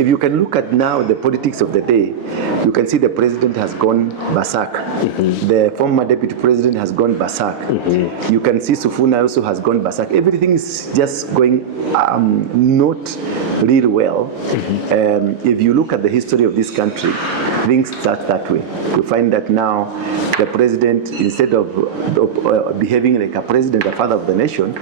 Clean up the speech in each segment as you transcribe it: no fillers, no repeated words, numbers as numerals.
If you can look at now the politics of the day, you can see the president has gone berserk. The former deputy president has gone berserk. You can see Sufuna also has gone berserk. Everything is just going not really well. If you look at the history of this country, things start that way. You find that now the president, instead of behaving like a president, the father of the nation,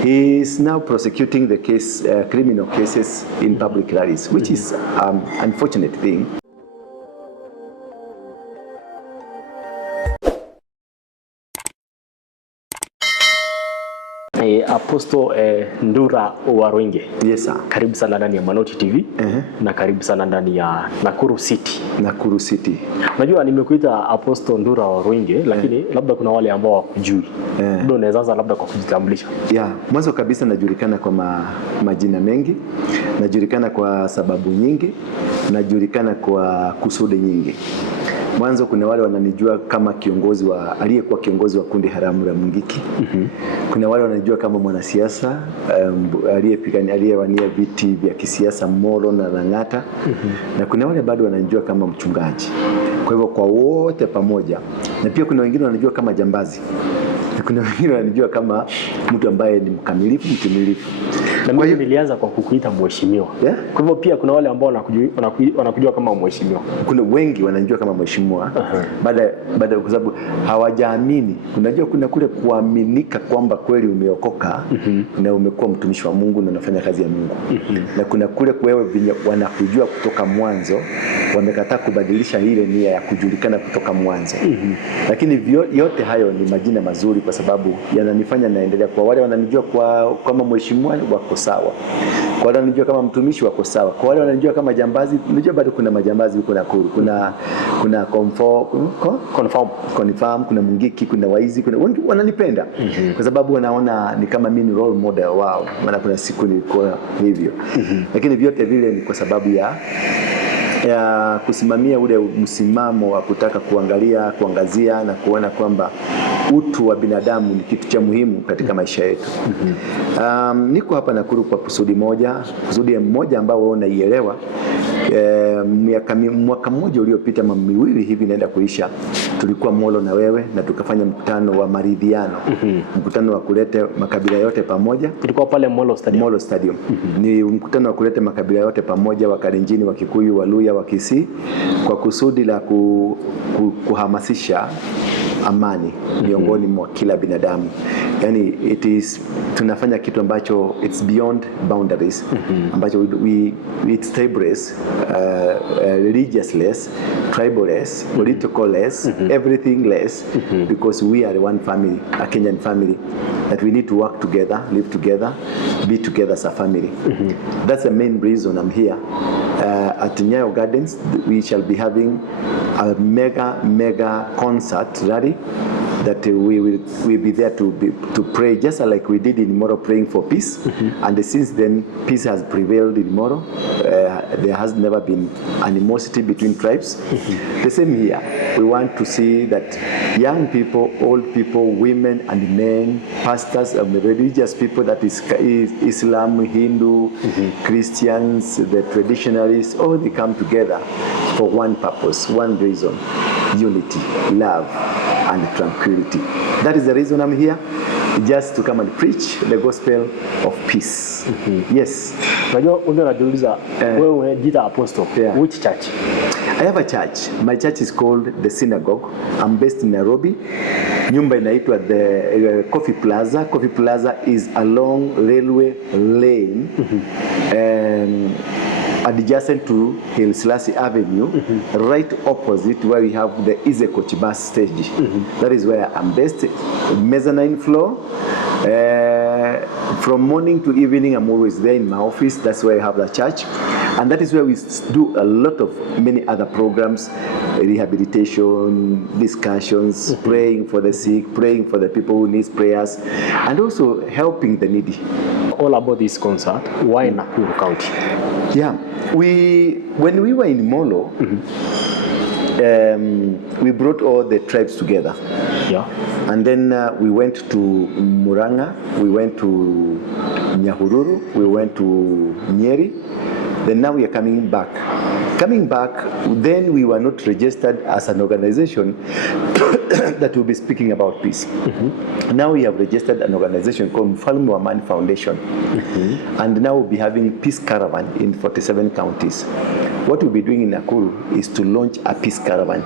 he is now prosecuting the case, criminal cases in public rallies, which is an unfortunate thing. Apostle Ndura Waruinge. Yes, sir. Karibu sana ndani ya Manoti TV na karibu sana ndani ya Nakuru City. Nakuru City. Najua nimekuita Apostle Ndura Waruinge, lakini labda kuna wale ambao hawakujui. Ndio unaweza labda kwa kujitambulisha. Mwanzo kabisa najulikana kwa majina mengi, najulikana kwa sababu nyingi, najulikana kwa kusudi nyingi. Mwanzo kuna wale wananijua kama kiongozi wa aliyekuwa kiongozi wa kundi haramu la Mungiki. Kuna wale wananijua kama mwanasiasa aliyewania viti vya kisiasa Molo na Lang'ata. Na kuna wale bado wananijua kama mchungaji. Kwa hivyo kwa wote pamoja, na pia kuna wengine wananijua kama jambazi. Kuna wengine wananijua kama mtu ambaye ni mkamilifu, mtimilifu. Na mimi nilianza kwa kukuita mheshimiwa. Kwa hivyo pia kuna wale ambao wanakujua kama mheshimiwa. Kuna wengi wananijua kama mheshimiwa. Baada kwa sababu hawajaamini. Unajua kuna kule kuaminika kwamba kweli umeokoka na umekuwa mtumishi wa Mungu na unafanya kazi ya Mungu. Na kuna kule wewe wanakujua kutoka mwanzo, wamekataa kubadilisha ile nia ya kujulikana kutoka mwanzo. Lakini yote hayo ni majina mazuri kwa sababu yananifanya naendelea. Kwa wale wananijua kama mheshimiwa wako sawa. Kwa wale wananijua kama mtumishi wako sawa. Kwa wale wananijua kama jambazi, unajua bado kuna majambazi huko Nakuru. Kuna confirm, kuna Mungiki, kuna waizi, kuna wengi wananipenda. Kwa sababu wanaona ni kama mimi ni role model wao. Maana kuna siku nilikuwa hivyo. Lakini vyote vile ni kwa sababu ya kusimamia ule msimamo wa kutaka kuangazia na kuona kwamba utu wa binadamu ni kitu cha muhimu katika maisha yetu. Niko hapa Nakuru kwa kusudi moja ambao wewe unaielewa. Mwaka mmoja uliopita, miwili hivi naenda kuisha, tulikuwa Molo na wewe na tukafanya mkutano wa maridhiano. Mkutano wa kuleta makabila yote pamoja. Tulikuwa pale Molo Stadium. Ni mkutano wa kuleta makabila yote pamoja, wa Kalenjin, wa Kikuyu, wa Luya, wa Kisii, kwa kusudi la kuhamasisha amani miongoni mwa kila binadamu. Yani tunafanya kitu ambacho it's beyond boundaries, ambacho it's tribal-less, religious-less, tribal-less, political-less, everything-less, because we are one family, a Kenyan family, that we need to work together, live together, be together as a family. That's the main reason I'm here. At Nyayo Gardens, we shall be having a mega concert rally that we will be there to pray, just like we did in Moro, praying for peace. And since then, peace has prevailed in Moro. There has never been animosity between tribes. The same here. We want to see that young people, old people, women and men, pastors, religious people, that is Islam, Hindu, Christians, the traditionalists, all they come together for one purpose, one reason: unity, love, and tranquility. That is the reason I'm here, just to come and preach the gospel of peace. Yes. Unajua unajiuliza wewe unajiita apostle. Which church? I have a church. My church is called the Synagogue. I'm based in Nairobi. Nyumba inaitwa the Coffee Plaza. Coffee Plaza is along railway lane. Adjacent to Haile Selassie Avenue, right opposite where we have the Izekochi bus stage. That is where I'm based. Mezzanine floor. From morning to evening, I'm always there in my office. That's where I have the church. And that is where we do a lot of many other programs, rehabilitation, discussions, praying for the sick, praying for the people who need prayers, and also helping the needy. All about this concert, why Nakuru County? Yeah, when we were in Molo, we brought all the tribes together. Yeah. And then we went to Muranga, we went to Nyahururu, we went to Nyeri, Then now we are coming back. Coming back, then we were not registered as an organization that will be speaking about peace. Now we have registered an organization called Mfalme wa Amani Foundation. And now we'll be having peace caravan in 47 counties. What we'll be doing in Nakuru is to launch a peace caravan.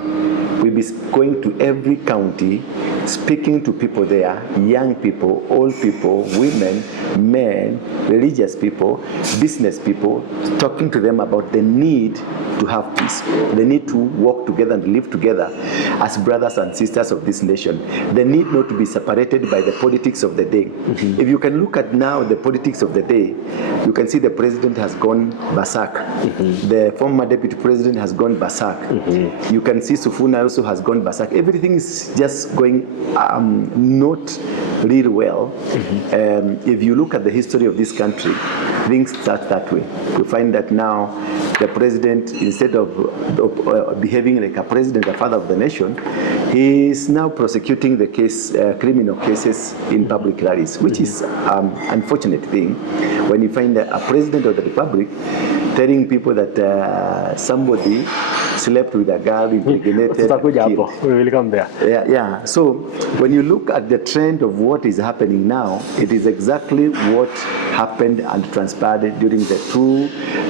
We'll be going to every county, speaking to people there, young people, old people, women, men, religious people, business people, talking to them about the need to have peace. The need to work together and live together as brothers and sisters of this nation. The need not to be separated by the politics of the day. If you can look at now the politics of the day, you can see the president has gone berserk. The former deputy president has gone berserk. You can see Sufuna also has gone berserk. Everything is just going not real well. If you look at the history of this country, things start that way. You find that now the president, instead of behaving like a president, a father of the nation, he is now prosecuting the case, criminal cases in public rallies, which is unfortunate thing when you find a president of the republic telling people that somebody slept with a girl, impregnated, we will come there. Yeah. So when you look at the trend of what is happening now, it is exactly what happened and transpired during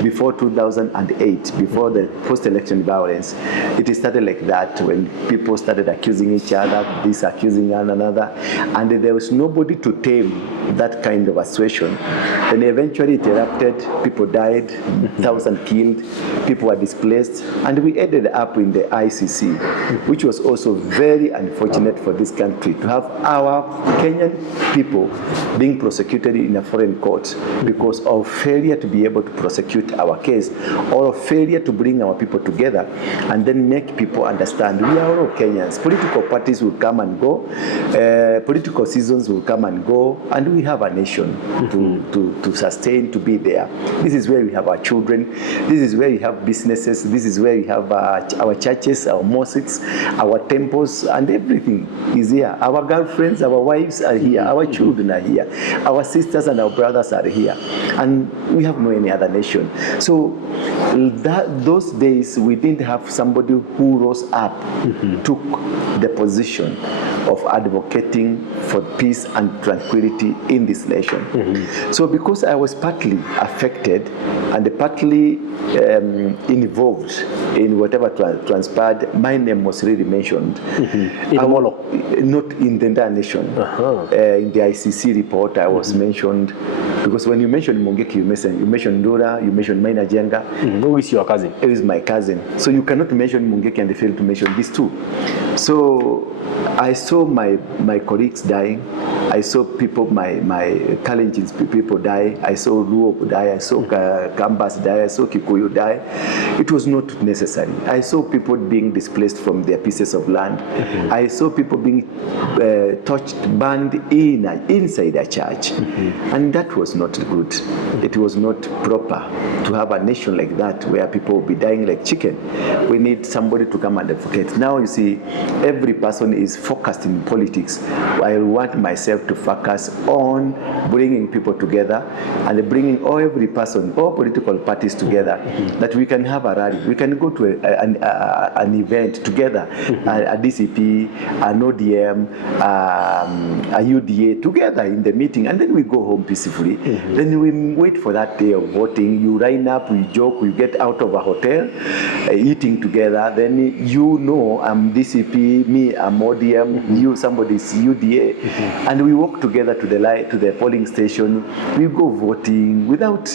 before 2008, before the post-election violence. It started like that when people started accusing each other, this accusing one another, and there was nobody to tame that kind of a situation. And eventually it erupted, people died, thousands killed, people were displaced, and we ended up in the ICC, which was also very unfortunate for this country to have our Kenyan people being prosecuted in a foreign court because of failure to be able to prosecute our case, or failure to bring our people together and then make people understand we are all Kenyans. Political parties will come and go, political seasons will come and go, and we have a nation to sustain, to be there. This is where we have our children, this is where we have businesses, this is where we have our churches, our mosques, our temples, and everything is here. Our girlfriends, our wives are here, our children are here, our sisters and our brothers are here, and we have no any other nation. So those days we didn't have somebody who rose up, took the position of advocating for peace and tranquility in this nation. So because I was partly affected and partly involved in whatever transpired, my name was really mentioned. Not in the entire nation. In the ICC report, I was mentioned, because when you mention Mungiki, you mention Ndura, you mention Maina Jenga. Who is your cousin? It is my cousin. So you cannot mention Mungiki and fail to mention these two. So I saw my colleagues dying. I saw people, my Kalenjin people die. I saw Luo die. I saw Kambas die. I saw Kikuyu die. It was not necessary. I saw people being displaced from their pieces of land. I saw people being touched, burned inside a church. And that was not good. It was not proper to have a nation like that where people will be dying like chicken. We need somebody to come and advocate. Now you see, every person is focused in politics. I want myself to focus on bringing people together and bringing every person, all political parties together, that we can have a rally. We can go to an event together, a DCP, an ODM, a UDA together in the meeting, and then we go home peacefully. Then we wait for that day of voting. You line up, we joke, we get out of a hotel, eating together. Then I'm DCP, me, I'm ODM, you, somebody's UDA, and we walk together to the polling station. We go voting without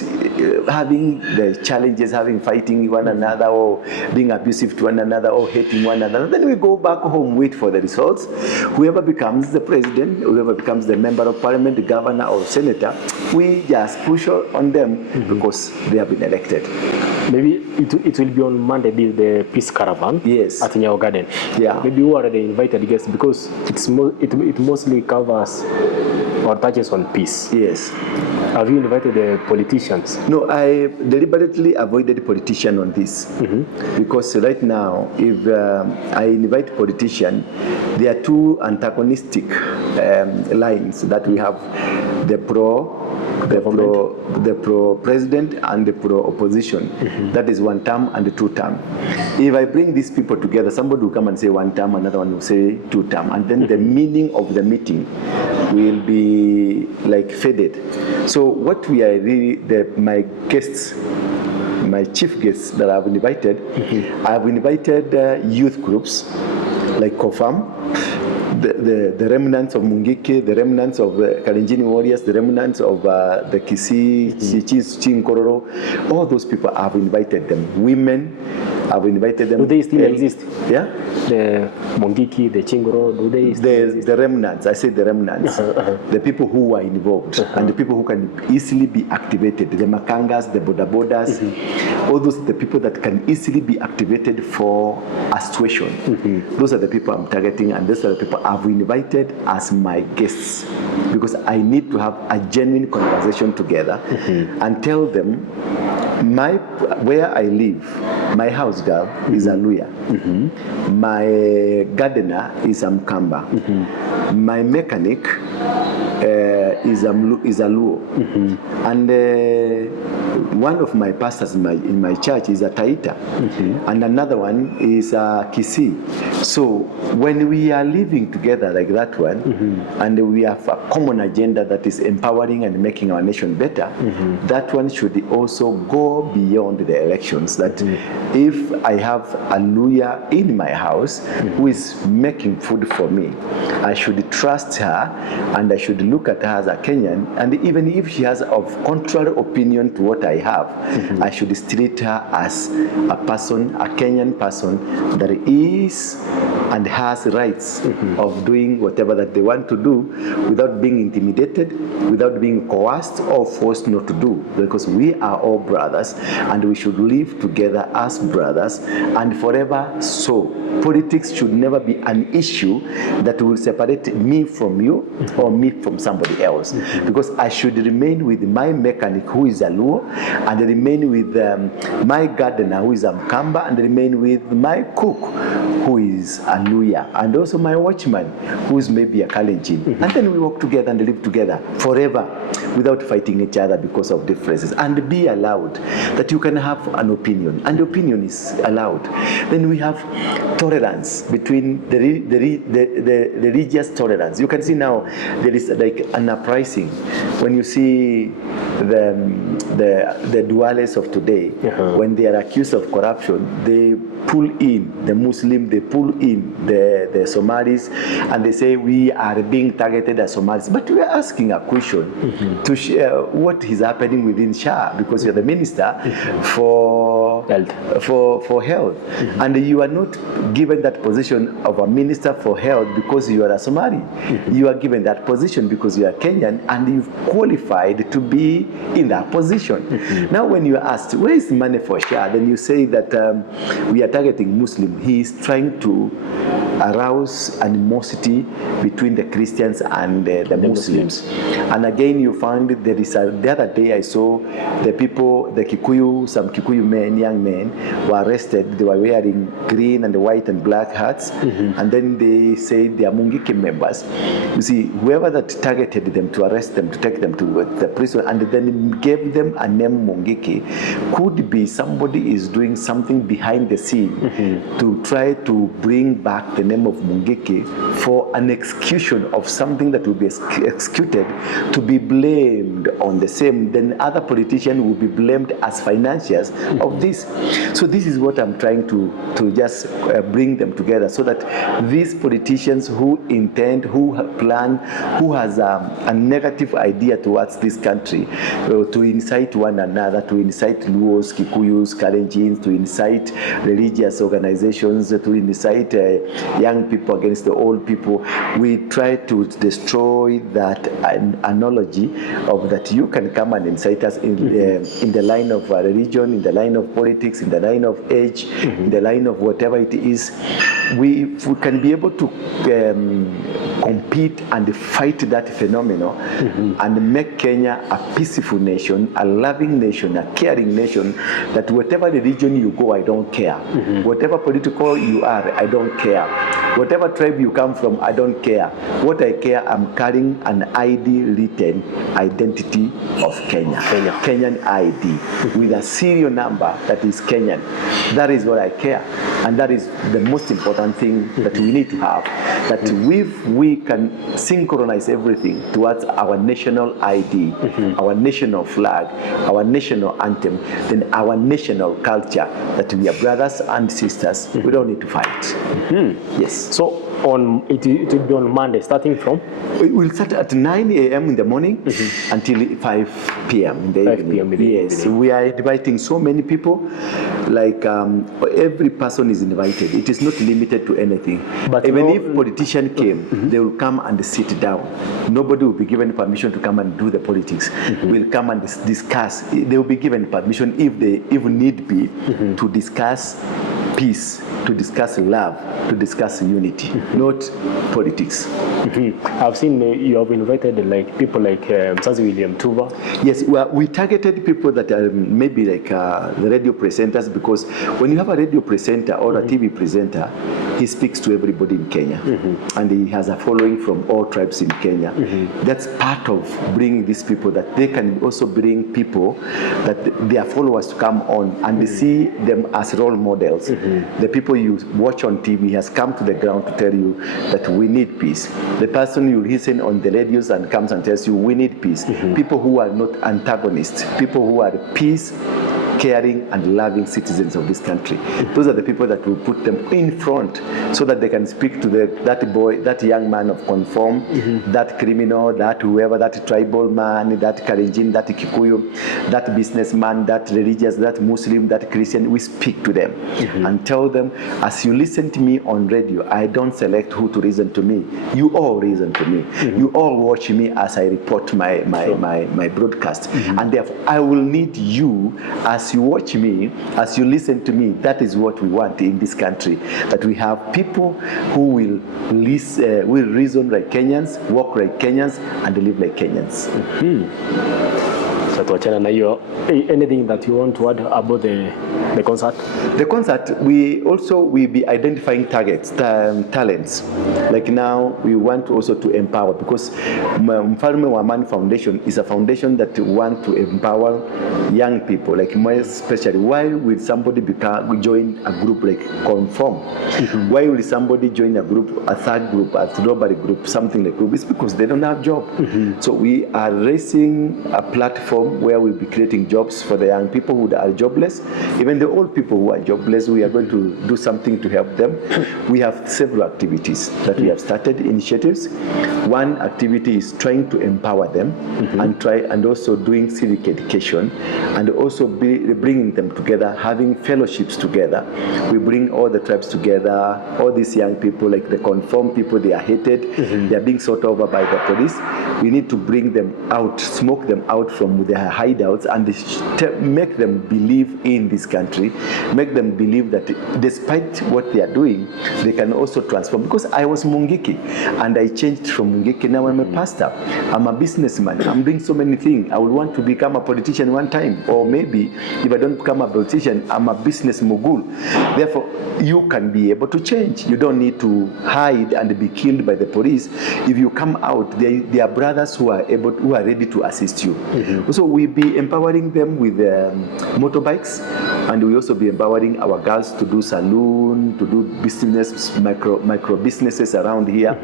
having the challenges, fighting one another, or being abusive to one another, or hating one another. Then we go back home, wait for the results. Whoever becomes the president, whoever becomes the member of parliament, the governor or senator, we just push on them because they have been elected. Maybe it will be on Monday, the peace caravan. Yes. At Nyayo Garden. Yeah. Maybe who are the invited guests, because it mostly covers or touches on peace. Yes. Have you invited the politicians? No, I deliberately avoided politicians on this because right now, if I invite politicians, there are two antagonistic lines that we have: the pro the pro-president and the pro-opposition. That is 1 term and 2 term. If I bring these people together, somebody will come and say 1 term, another one will say 2 term, and then the meaning of the meeting will be like faded. So what we are really, my guests, my chief guests that I've invited, I've invited youth groups like COFAM, the remnants of Mungiki, the remnants of the Kalenjin warriors, the remnants of the Kisii, Chichis, Chinkororo, all those people, I've invited them. Women, I've invited them. Do they still exist? Yeah? The Mungiki, the Chingoro, do they still exist? The remnants, I said the remnants, the people who are involved, and the people who can easily be activated, the Makangas, the Bodabodas, all those the people that can easily be activated for a situation. Those are the people I'm targeting, and those are the people I've invited as my guests, because I need to have a genuine conversation together and tell them where I live, my house girl is a Luya. My gardener is a Mkamba. My mechanic is a Luo. And one of my pastors in my church is a Taita. And another one is a Kisii. So when we are living together like that one, and we have a common agenda that is empowering and making our nation better, that one should also go beyond the elections. That if I have a Luya in my house who is making food for me, I should trust her and I should look at her as a Kenyan, and even if she has a contrary opinion to what I have, I should treat her as a person, a Kenyan person that is and has rights of doing whatever that they want to do without being intimidated, without being coerced or forced not to do, because we are all brothers and we should live together as brothers and forever. So politics should never be an issue that will separate me from you or me from somebody else, because I should remain with my mechanic who is a Luo, and remain with my gardener who is a Mkamba, and remain with my cook who is a Luya, and also my watchman who is maybe a Kalenjin. And then we work together and live together forever without fighting each other because of differences, and be allowed that you can have an opinion, and the opinion is allowed. Then we have tolerance between the religious tolerance. You can see now there is like an uprising when you see the duales of today, when they are accused of corruption, they pull in the Muslim, they pull in the Somalis, and they say we are being targeted as Somalis. But we are asking a question to share what is happening within Shah, because you're the minister for health, and you are not given that position of a minister for health because you are a Somali. You are given that position because you are Kenyan, and you've qualified to be in that position. Now when you are asked, where is money for Shah? Then you say that we are targeting Muslim. He is trying to arouse animosity between the Christians and the Muslims. And again, you find there is the other day I saw the people, the Kikuyu, some Kikuyu men, young men, were arrested. They were wearing green and white and black hats, and then they said they are Mungiki members. You see, whoever that targeted them to arrest them, to take them to the prison, and then gave them a name Mungiki, could be somebody is doing something behind the scene to try to bring back the name of Mungiki for an execution of something that will be executed to be blamed on the same. Then other politicians will be blamed as financiers of this. So this is what I'm trying to just bring them together, so that these politicians who intend, who plan, who has a negative idea towards this country, to incite one another, to incite Luos, Kikuyus, Kalenjins, to incite religious organizations, to incite young people against the old people. We try to destroy that analogy of that you can come and incite us in the line of religion, in the line of politics, in the line of age, in the line of whatever it is. We can be able to compete and fight that phenomenon and make Kenya a peaceful nation, a loving nation, a caring nation, that whatever religion you go, I don't care. Whatever political you are, I don't care. Whatever tribe you come from, I don't care. What I care, I'm carrying an ID written identity of Kenya. Kenyan ID with a serial number that is Kenyan. That is what I care. And that is the most important thing that we need to have. That if we can synchronize everything towards our national ID, our national flag, our national anthem, then our national culture, that we are brothers and sisters, we don't need to fight. Yes. So it will be on Monday, starting from? We'll start at 9 a.m. in the morning until 5 p.m. in the 5 evening. p.m. in the evening. We are inviting so many people. Like every person is invited. It is not limited to anything. But even if politician came, they will come and sit down. Nobody will be given permission to come and do the politics. We'll come and discuss. They will be given permission if they even need be to discuss peace, to discuss love, to discuss unity, not politics. I've seen you have invited like people like Mzazi William Tuva. Yes, we targeted people that are maybe like the radio presenters, because when you have a radio presenter or a TV presenter, he speaks to everybody in Kenya, and he has a following from all tribes in Kenya. That's part of bringing these people, that they can also bring people that their followers to come on and see them as role models. The people you watch on TV has come to the ground to tell you that we need peace. The person you listen on the radios and comes and tells you we need peace. People who are not antagonists, people who are peace, caring and loving citizens of this country. Those are the people that will put them in front so that they can speak to that boy, that young man of conform, that criminal, that whoever, that tribal man, that Kalenjin, that Kikuyu, that businessman, that religious, that Muslim, that Christian. We speak to them and tell them, as you listen to me on radio, I don't select who to listen to me. You all listen to me. You all watch me as I report my broadcast. And therefore, I will need you as you watch me, as you listen to me. That is what we want in this country, that we have people who will reason like Kenyans, walk like Kenyans, and live like Kenyans. So tuachana na hiyo, anything that you want to add about the concert? The concert, we will be identifying targets, talents. Like now, we want also to empower, because Mfalme wa Amani Foundation is a foundation that want to empower young people, like more especially. Why will somebody join a group like Conform? Why will somebody join a group, a third group, a robbery group, something like group? It's because they don't have job. So we are raising a platform where we'll be creating jobs for the young people who are jobless, even the old people who are jobless. We are going to do something to help them. We have several activities that we have started, initiatives. One activity is trying to empower them and also doing civic education, and also bringing them together, having fellowships together. We bring all the tribes together, all these young people, like the Conform people, they are hated, they are being sought over by the police. We need to bring them out, smoke them out from their hideouts, and make them believe in this country, make them believe that despite what they are doing, they can also transform. Because I was Mungiki, and I changed from Mungiki. Now I'm a pastor, I'm a businessman, I'm doing so many things. I would want to become a politician one time, or maybe if I don't become a politician, I'm a business mogul. Therefore, you can be able to change. You don't need to hide and be killed by the police. If you come out, they are brothers who are ready to assist you. So we'll be empowering them with motorbikes, and we also be empowering our girls to do saloon, to do business, micro businesses around here.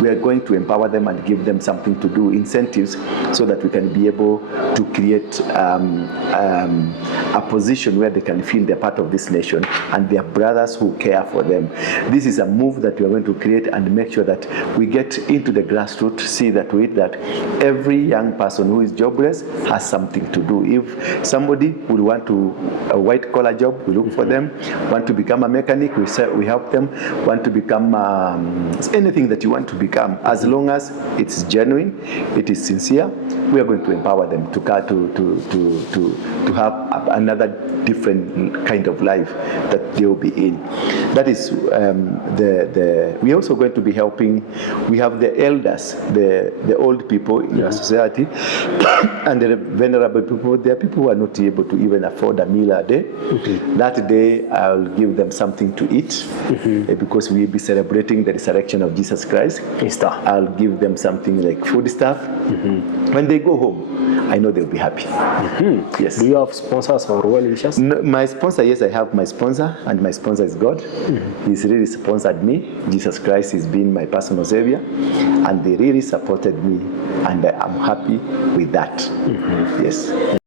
We are going to empower them and give them something to do, incentives, so that we can be able to create a position where they can feel they're part of this nation and their brothers who care for them. This is a move that we are going to create and make sure that we get into the grassroots, see that every young person who is jobless has something to do. If somebody would want to a white collar job, we look for them. Want to become a mechanic, we help them. Want to become anything that you want to become, as long as it's genuine, it is sincere, we are going to empower them to have another different kind of life that they will be in. That is we're also going to be helping. We have the elders, the old people in the society, and the venerable people. There are people who are not able to even afford a meal a day. That day, I'll give them something to eat because we'll be celebrating the resurrection of Jesus Christ. Easter. I'll give them something like food stuff. When they go home, I know they'll be happy. Yes. Do you have sponsors or well wishers? No, my sponsor, yes, I have my sponsor, and my sponsor is God. He's really sponsored me. Jesus Christ has been my personal savior, and they really supported me, and I'm happy with that. Yes.